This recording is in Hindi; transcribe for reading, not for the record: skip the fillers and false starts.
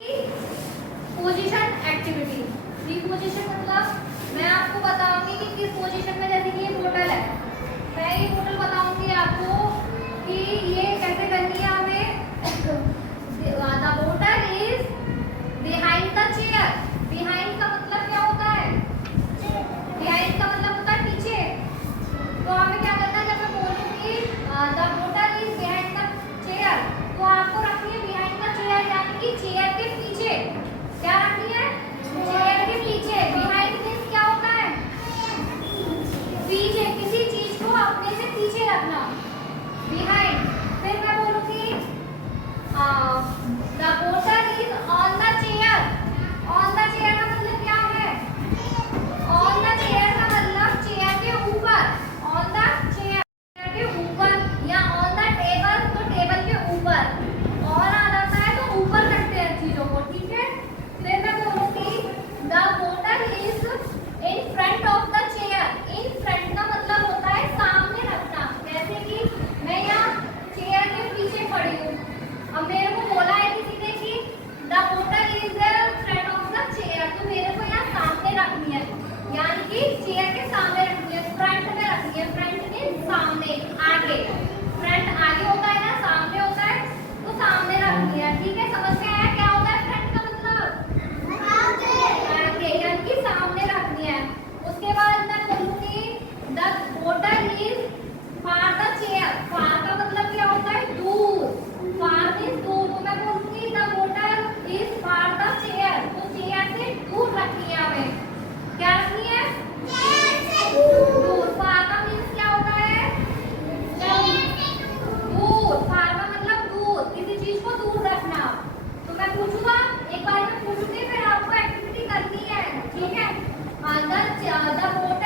Position activity. रिपोजिशन मतलब मैं आपको बताऊंगी कि किस पोजीशन में, जैसे कि ये बोतल है, मैं ये बोतल बताऊंगी आपको कि ये कैसे करनी है हमें। द बोतल is behind the chair. Behind का मतलब क्या होता है? बिहाइंड का मतलब होता है पीछे। तो हमें क्या करना है, जब मैं बोलूंगी द बोतल इज बिहाइंड द चेयर, तो आपको रखनी है बिहाइंड द चेयर, यानी कि चेयर के पीछे। क्या रखनी है? चेयर के पीछे। बिहाइंड मींस क्या होता है? पीछे, किसी चीज को अपने से पीछे रखना, बिहाइंड। फिर मैं बोलूंगी द बोतल is on the chair. On the chair का मतलब क्या है? ऑन द चेयर का मतलब चेयर के ऊपर। ऑन द चेयर, चेयर के ऊपर, या ऑन द टेबल तो टेबल के ऊपर। और आ जाता है तो ऊपर रखते हैं चीजों को, ठीक है। फिर मैं बोलूंगी द बोतल is in front of the chair. In front का मतलब होता है सामने रखना। जैसे कि मैं यहाँ चेयर के पीछे खड़ी हूँ, अब मेरे को बोला है किसी ने कि द बोतल is front of the chair, तो मेरे को यहाँ सामने रखनी है, यानी कि चेयर के सामने रखनी है, फ्रंट में रखनी है। फ्रंट मीन सामने, आगे। फ्रंट आगे होता है ना, सामने होता है, तो सामने रखनी है, ठीक है। समझ में आया क्या होता है फ्रंट का मतलब? आगे, यानी कि सामने रखनी है। उसके बाद मैं बोलूंगी द बोतल इज फार द चेयर। फार का मतलब क्या होता है? दूर। फार मीन दूर, तो मैं बोलूंगी द बोतल इज फार द चेयर, तो चेयर से दूर रखनी है हमें। क्या रखनी है? दूर। फार का मीन्स क्या होता है? दूर। फार का मतलब दूर, किसी चीज को दूर रखना। तो मैं पूछूंगा, एक बार मैं पूछूंगी, फिर आपको एक्टिविटी करनी है, ठीक है। द बोतल